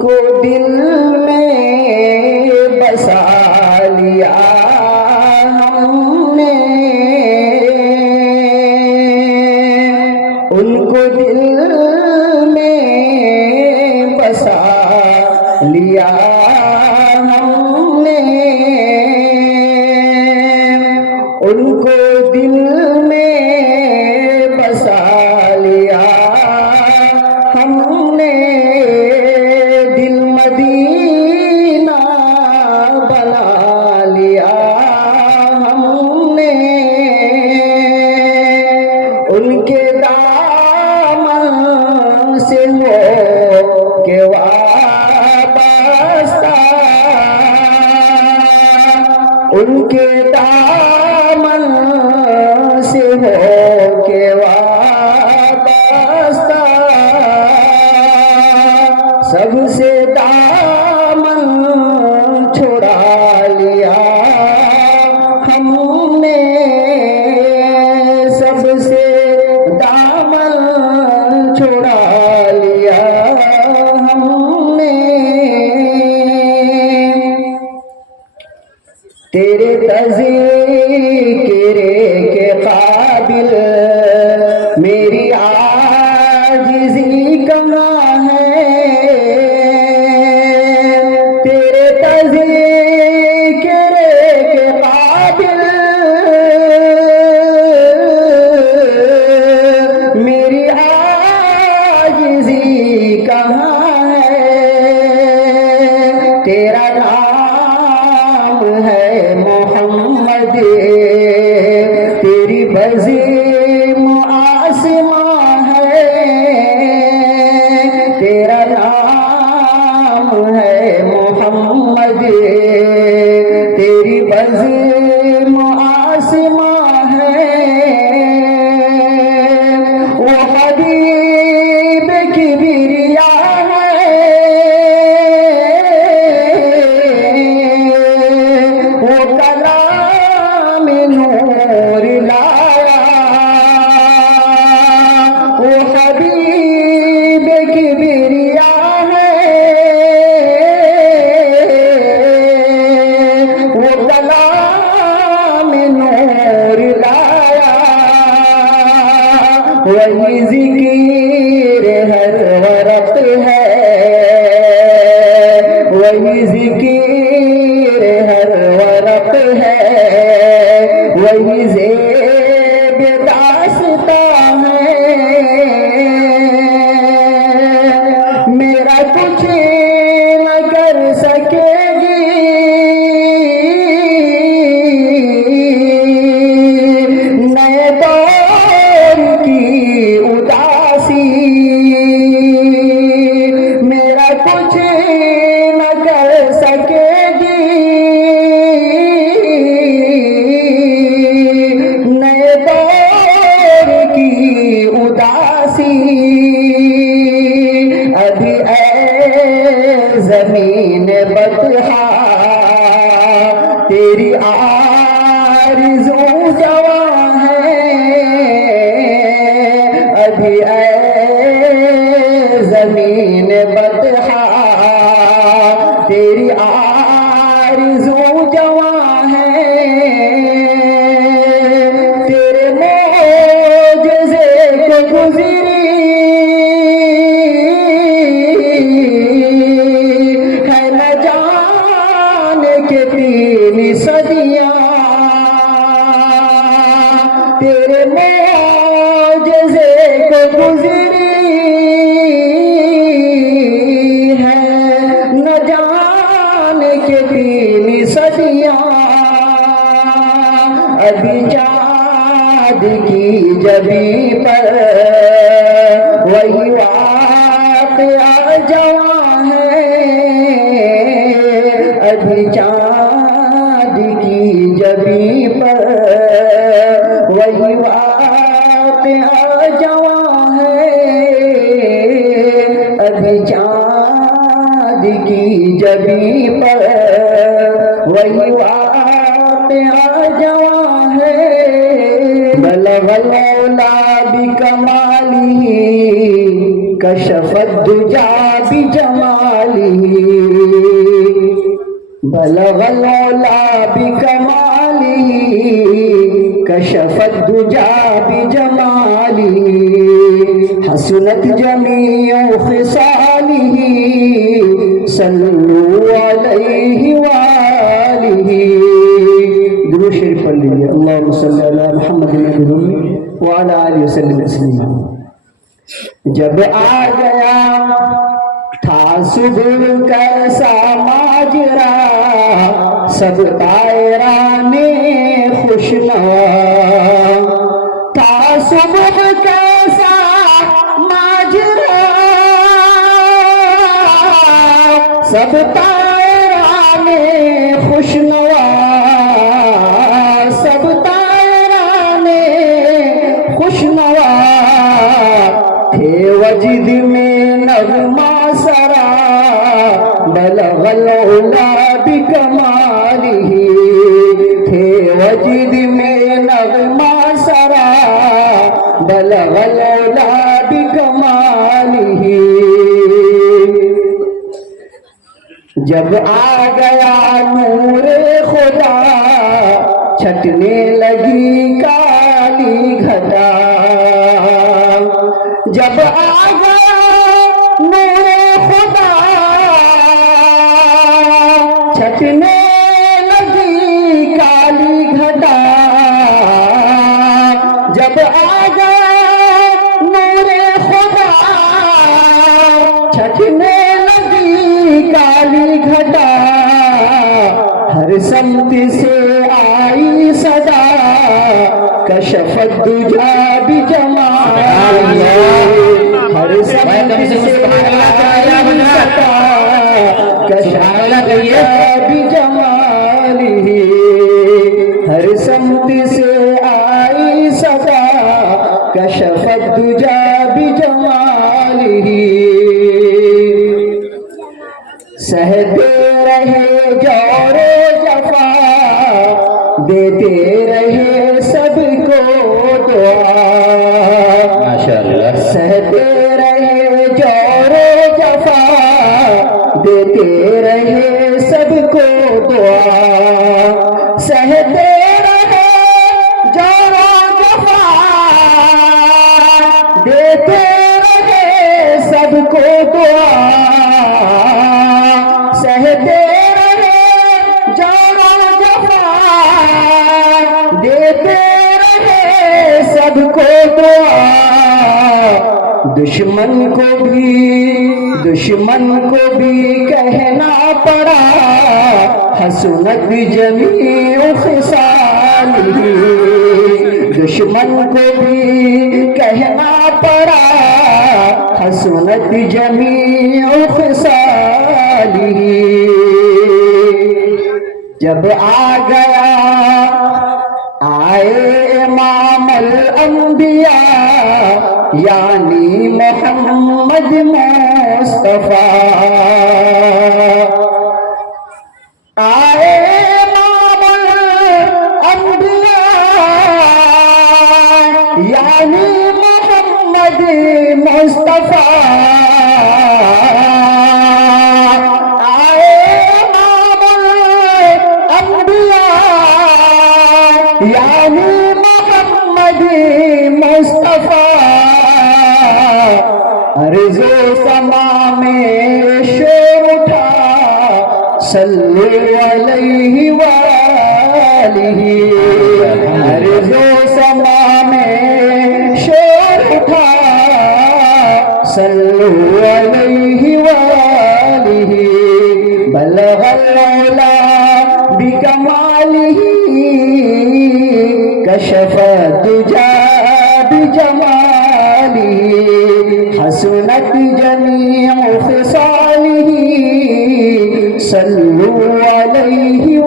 کو دل میں بسا لیا ہم نے، ان کو دل میں بسا لیا ہم نے، ان کو دل میں بسا لیا ہم نے، دل مدینہ بنا لیا ہم نے، ان کے دامن سے ہو کے وابستہ، ان کے دامن سے ہو کے وابستہ، سب سے دامن چھڑا لیا ہم نے، سب سے دامن چھڑا لیا ہم نے، تیرے تذکرے کے قابل میری عاجزی کہاں ہے، تیرے تذکرے کے قابل میری عاجزی کہاں ہے، تیرا نام ہے محمد، تیری بزم آسماں ہے، تیرا نام ہے محمد، تیری بزم آسماں ہے، وہ حبیب کبریا ہے، وہ کلام نور لایا، وہ حبیب کبریا ہے، وہ کلام نور لایا، وہی ذکر ہر ورق ہے، وہی ذکر ہر ورق ہے، وہی زیب داستاں ہے، میرا کچھ نہ کر سکے گی نئے دور کی اداسی، میرا کچھ نہ کر سکے گی نئے دور کی اداسی، ابھی اے زمین بطحا تیری آرزو جواں ہے، ابھی اے زمین بطحا تیری آرزو جواں ہے، تیرے معجزے کو گزری ہے نہ جانے کے 3 صدیاں، تیرے معجزے کو گزری ہے نہ جانے کے 3 صدیاں، ابھی چاند کی جبی پر وہی واقعہ جواں ہے، ابھی چاند کی جبی پر وہی واقعہ جواں ہے، ابھی چاند کی جبی پر وہی واقعہ جواں ہے، بلغ العلا بکمالہ کشف الدجا بجمالہ، بلغ العلا بکمالہ کشف الدجى بجمالہ حسنت جمیع خصالہ صلوا علیہ وآلہ. درود شریف پڑھ لیجیے. اللہم صلی علی محمد وعلی آلہ وسلم تسلیما. جب آ گیا تھا صبح کیسا ماجرا سب طائران خوشنوا. تھا صبح کیسا ماجرا سب طائران خوشنوا. سب طائران خوشنوا تھے وجد میں نغمہ سرا. بلغ العلا بکمالہ تھے وجد میں نغمہ سرا. بلغ العلا بکمالہ. جب آ گیا نور خدا چھٹنے لگی کالی گھٹا. جب آ گیا نور خدا چھٹنے لگی کالی گھٹا. جب آ گیا نور خدا چھٹنے لگی کالی گھٹا. ہر سمت سے آئی صدا کشف الدجى بجمالہ. ہر سمت سے آئی صدا کشف الدجى بجمالہ. ہر سمت سے آئی صدا کشف الدجى بجمالہ. سہتے رہے جور جفا دیتے رہے سب کو دعا. ماشاءاللہ. سہتے رہے جور جفا دیتے رہے سب کو دعا. سہتے رہے جور جفا دیتے رہے سب کو دعا. سہتے رہے جور جفا دیتے رہے سب کو دعا. دشمن کو بھی کہنا پڑا حسنت جمیع خصالہ. دشمن کو بھی کہنا پڑا حسنت جمیع خصالہ. جب آ گیا آئے امام الانبیاء یعنی محمد مصطفیٰ. آئے امام الانبیاء یعنی محمد مصطفیٰ. آئے امام الانبیاء یعنی محمد مصطفیٰ. عرض و سما میں شور اٹھا صلو علیہ وآلہ. عرض و سما میں شور اٹھا صلو علیہ وآلہ. بلغ العلا بکمالہ کشف الدجى بجمالہ. حسنت جمیع خصالہ صلوا علیہ